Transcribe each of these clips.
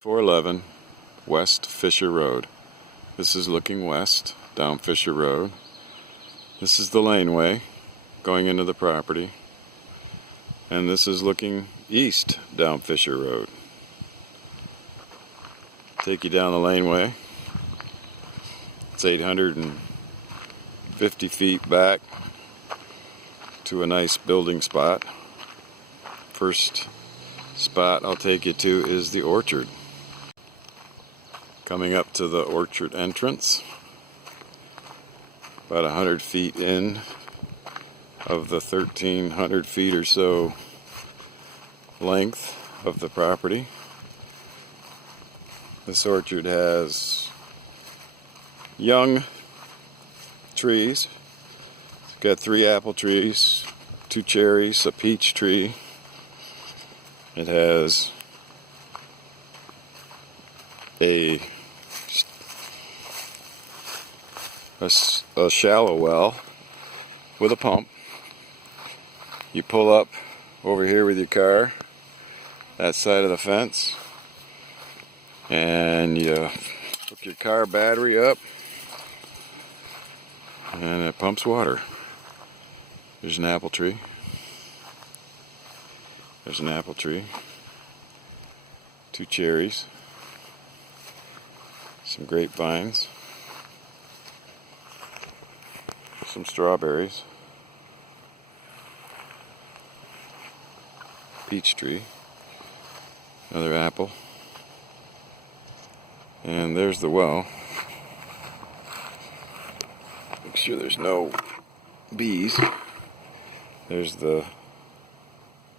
411 West Fisher Road. This is looking west down Fisher Road. This is the laneway going into the property. And this is looking east down Fisher Road. Take you down the laneway. It's 850 feet back to a nice building spot. First spot I'll take you to is the orchard. Coming up to the orchard entrance, about 100 feet in of the 1,300 feet or so length of the property. This orchard has young trees. It's got 3 apple trees, 2 cherries, a peach tree. It has a shallow well with a pump. You pull up over here with your car, that side of the fence, and you hook your car battery up, and it pumps water. There's an apple tree. There's an apple tree. 2 cherries. Some grapevines. Some strawberries. Peach tree. Another apple. And there's the well. Make sure there's no bees. There's the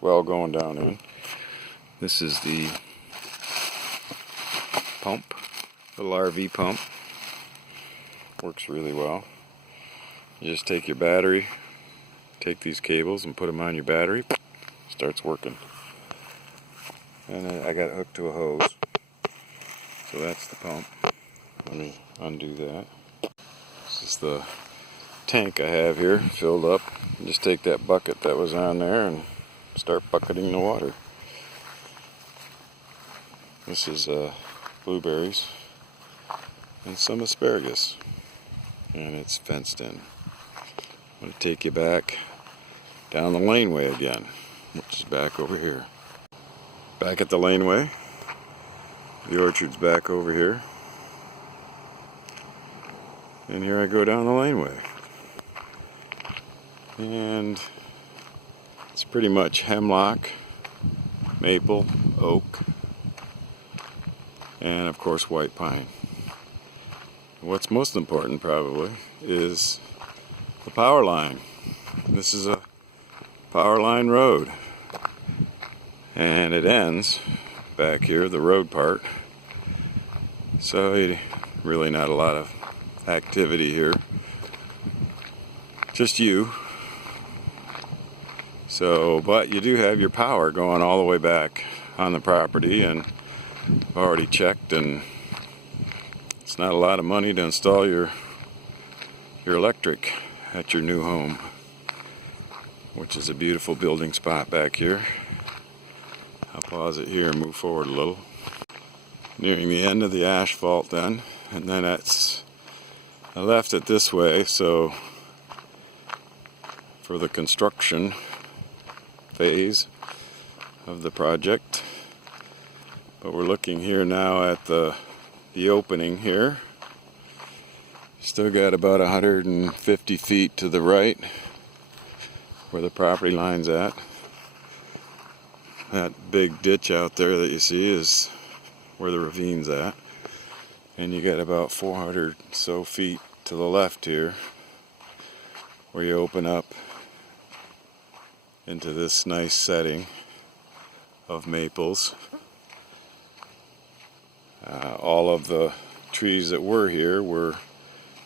well going down in. This is the pump, the RV pump. Works really well. You just take your battery, take these cables and put them on your battery. Starts working. And I got it hooked to a hose. So that's the pump. Let me undo that. This is the tank I have here filled up. Just take that bucket that was on there and start bucketing the water. This is blueberries and some asparagus, and it's fenced in. I'm going to take you back down the laneway again, which is back over here. Back at the laneway. The orchard's back over here. And here I go down the laneway. And it's pretty much hemlock, maple, oak, and of course white pine. What's most important probably is the power line. This is a power line road, and it ends back here, the road part. So really not a lot of activity here, just you. So, but you do have your power going all the way back on the property, and I've already checked, and it's not a lot of money to install your electric at your new home, which is a beautiful building spot back here. I'll pause it here and move forward a little. Nearing the end of the asphalt then, and then I left it this way, so for the construction phase of the project. But we're looking here now at the opening here. Still got about 150 feet to the right where the property line's at. That big ditch out there that you see is where the ravine's at. And you got about 400 so feet to the left here where you open up into this nice setting of maples. All of the trees that were here were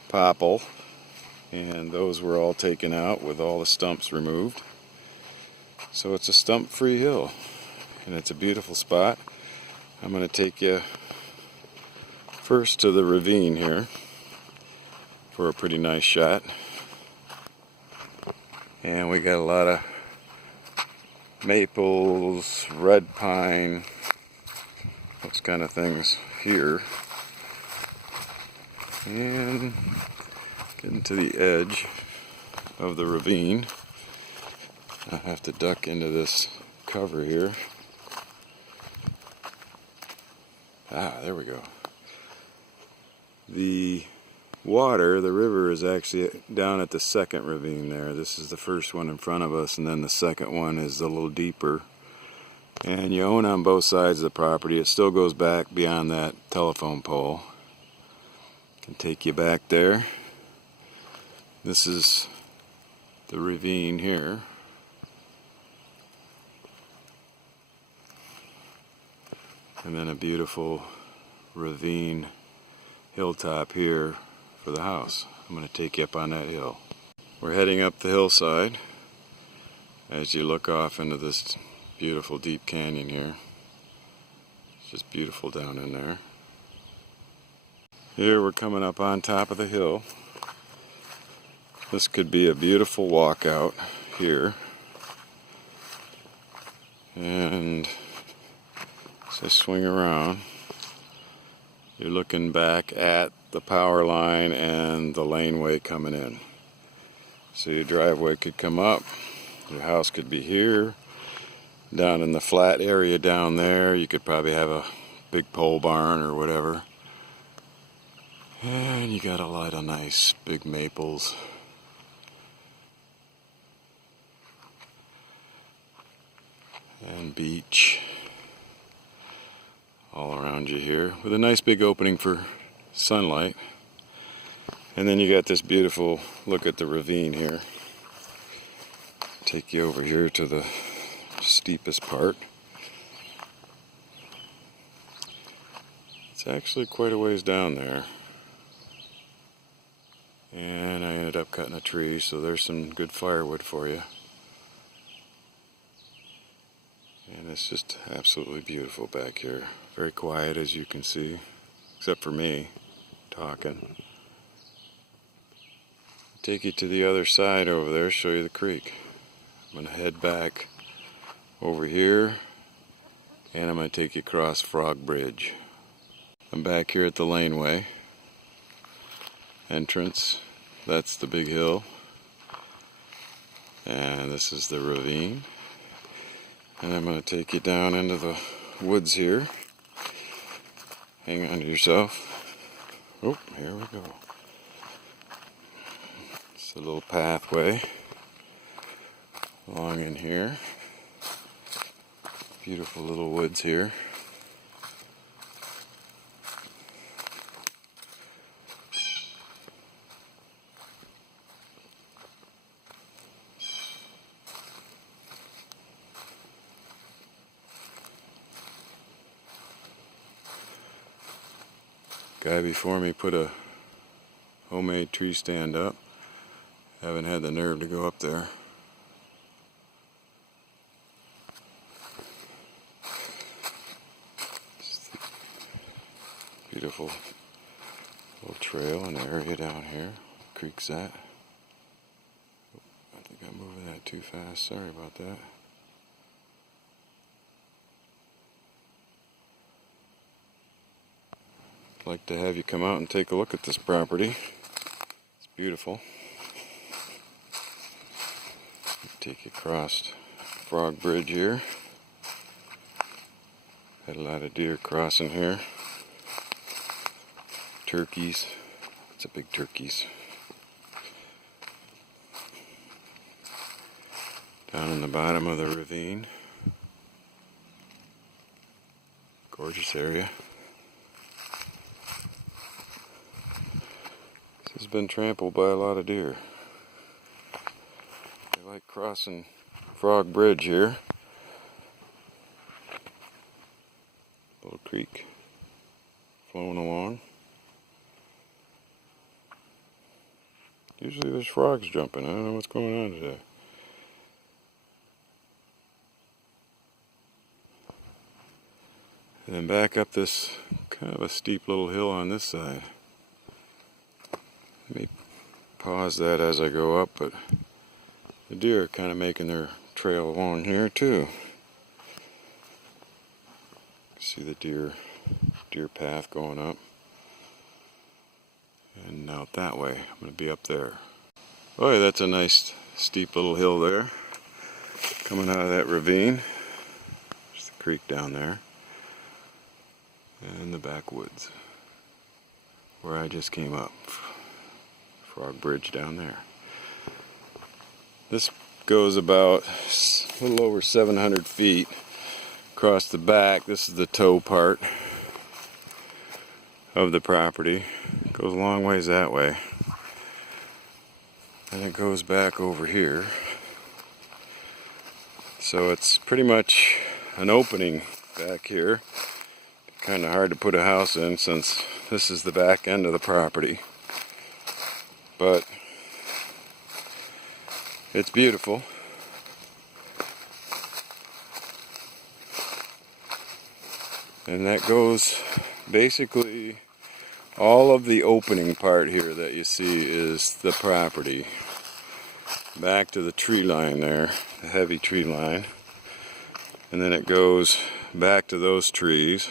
popple, and those were all taken out with all the stumps removed. So it's a stump-free hill, and it's a beautiful spot. I'm going to take you first to the ravine here for a pretty nice shot. And we got a lot of maples, red pine, those kind of things here. And getting to the edge of the ravine. I have to duck into this cover here. Ah, there we go. The water, the river, is actually down at the second ravine there. This is the first one in front of us, and then the second one is a little deeper. And you own on both sides of the property. It still goes back beyond that telephone pole. Can take you back there. This is the ravine here. And then a beautiful ravine hilltop here for the house. I'm going to take you up on that hill. We're heading up the hillside as you look off into this beautiful deep canyon here. It's just beautiful down in there. Here we're coming up on top of the hill. This could be a beautiful walkout here. And as I swing around, you're looking back at the power line and the laneway coming in. So your driveway could come up, your house could be here. Down in the flat area down there, you could probably have a big pole barn or whatever. And you got a lot of nice big maples. And beach all around you here with a nice big opening for sunlight. And then you got this beautiful look at the ravine here. Take you over here to the steepest part. It's actually quite a ways down there. And I ended up cutting a tree, so there's some good firewood for you. And it's just absolutely beautiful back here. Very quiet, as you can see, except for me talking. Take you to the other side over there, show you the creek. I'm going to head back over here, and I'm going to take you across Frog Bridge. I'm back here at the laneway entrance. That's the big hill. And this is the ravine. And I'm going to take you down into the woods here. Hang on to yourself. Oh, here we go. It's a little pathway along in here. Beautiful little woods here. Guy before me put a homemade tree stand up. Haven't had the nerve to go up there. Beautiful little trail and area down here. Creek's at. I think I'm moving that too fast. Sorry about that. I'd like to have you come out and take a look at this property. It's beautiful. Take you across Frog Bridge here. Had a lot of deer crossing here. Turkeys. It's a big turkeys. Down in the bottom of the ravine. Gorgeous area. This has been trampled by a lot of deer. They like crossing Frog Bridge here. Little creek flowing along. Usually there's frogs jumping. I don't know what's going on today. And then back up this kind of a steep little hill on this side. Let me pause that as I go up, but the deer are kind of making their trail along here too. See the deer deer path going up. And out that way, I'm going to be up there. Boy, that's a nice steep little hill there. Coming out of that ravine. There's the creek down there. And the backwoods, where I just came up. Frog Bridge down there. This goes about a little over 700 feet across the back. This is the toe part of the property. It goes a long ways that way. And it goes back over here. So it's pretty much an opening back here. Kind of hard to put a house in since this is the back end of the property. But it's beautiful. And that goes basically, all of the opening part here that you see is the property. Back to the tree line there, the heavy tree line. And then it goes back to those trees.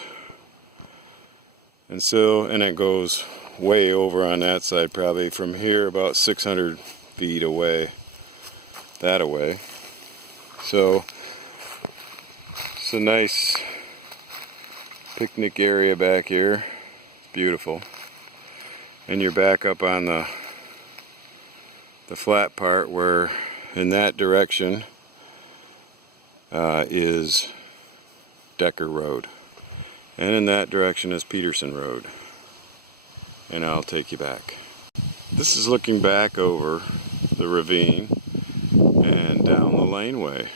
And it goes way over on that side, probably from here about 600 feet away, that away. So it's a nice picnic area back here. It's beautiful. And you're back up on the flat part where in that direction is Decker Road. And in that direction is Peterson Road. And I'll take you back. This is looking back over the ravine and down the laneway.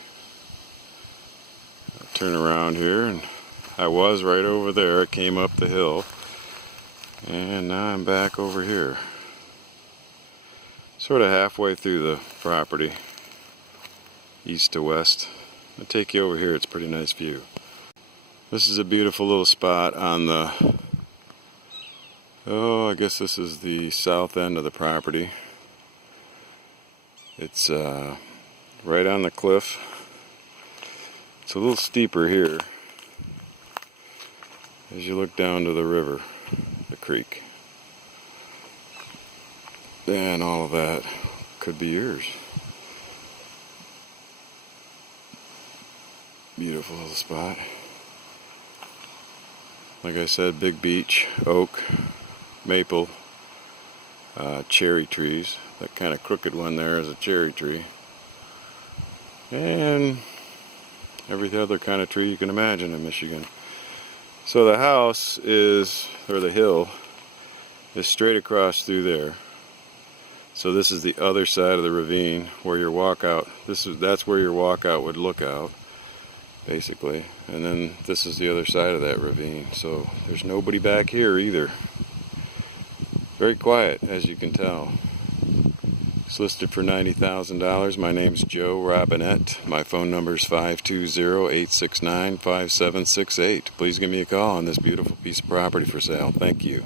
I'll turn around here, and I was right over there. I came up the hill. And now I'm back over here. Sort of halfway through the property, east to west. I'll take you over here. It's a pretty nice view. This is a beautiful little spot on the, I guess this is the south end of the property. It's right on the cliff. It's a little steeper here as you look down to the river, the creek. And all of that could be yours. Beautiful little spot. Like I said, big beech, oak, maple, cherry trees. That kind of crooked one there is a cherry tree. And every other kind of tree you can imagine in Michigan. So the house is, or the hill, is straight across through there. So this is the other side of the ravine where your walkout, that's where your walkout would look out, basically. And then this is the other side of that ravine. So there's nobody back here either. Very quiet, as you can tell. It's listed for $90,000. My name's Joe Robinette. My phone number is 520-869-5768. Please give me a call on this beautiful piece of property for sale. Thank you.